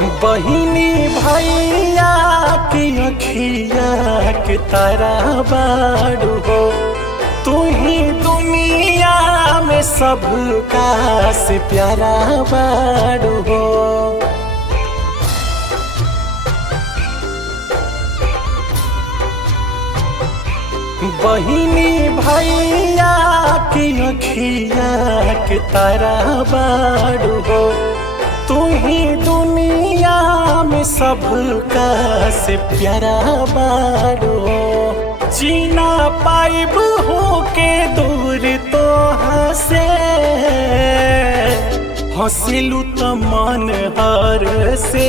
बहिनी भैया की अखिया के तारा बाड़ू हो। तू ही दुनिया में सबका से प्यारा बाड़ू हो। बहिनी भैया की अखिया के तारा बाड़ू हो। तू ही दुनिया में सबका से प्यारा बाड़ू हो। जीना पाइब हो के दूर तो हंसे, हंसिलू त मन हर से,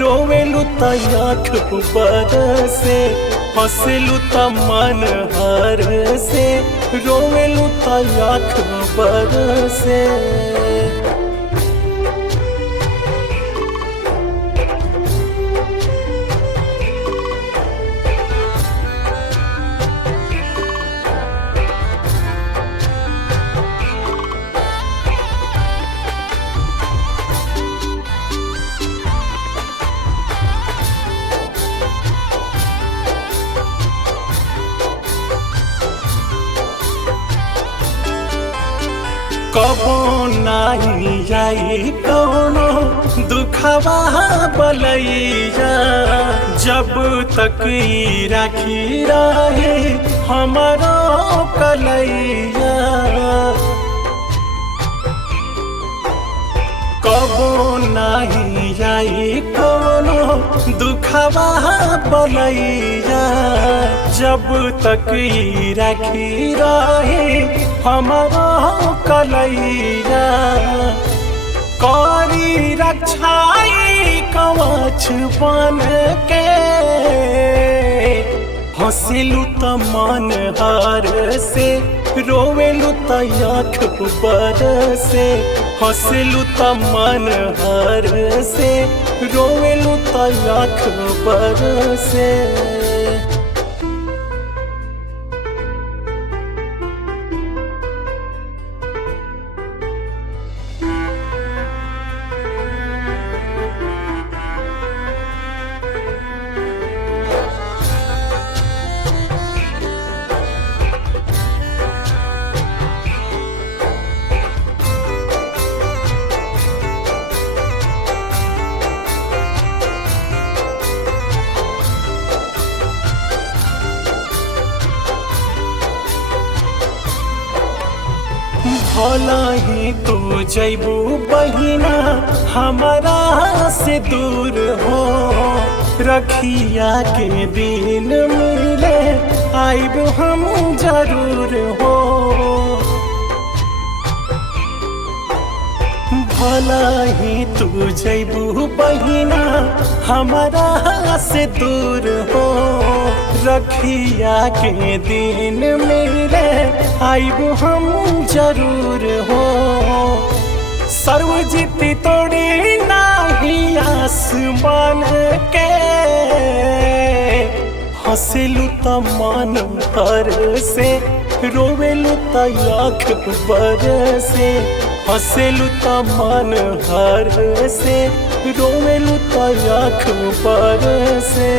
रोवेलू त आँख बरसे। हंसिलू त मन हर से, रोवेलू त आँख बरसे। कबो नहीं आई कौनो दुखवा बलैया, जब तक ई राखी रहे हमारो कलैया। कबो नहीं आई कौनो दुखवा बलैया, जब तक ई राखी रहे हमारो कलैया। करी रक्षाई कवच बन के, हंसिलू त मन हर से, रोवेलू त आँख बरसे। हंसिलू त मन हर से, रोवेलू त आँख बरसे। भला ही तू जैबू बहिना हमारा से दूर हो। रखिया के दिन मिले आइब हम जरूर हो। भला ही तू जैबू बहिना हमारा से दूर हो। रखिया के दिन मिले आइब हम जरूर हो। सर्वजित तोड़ी नाही आसमान के, हंसिलू त मन हर से, रोवेलू त आँख बरसे। हंसिलू त मन हर से, रोवेलू त आँख बरसे।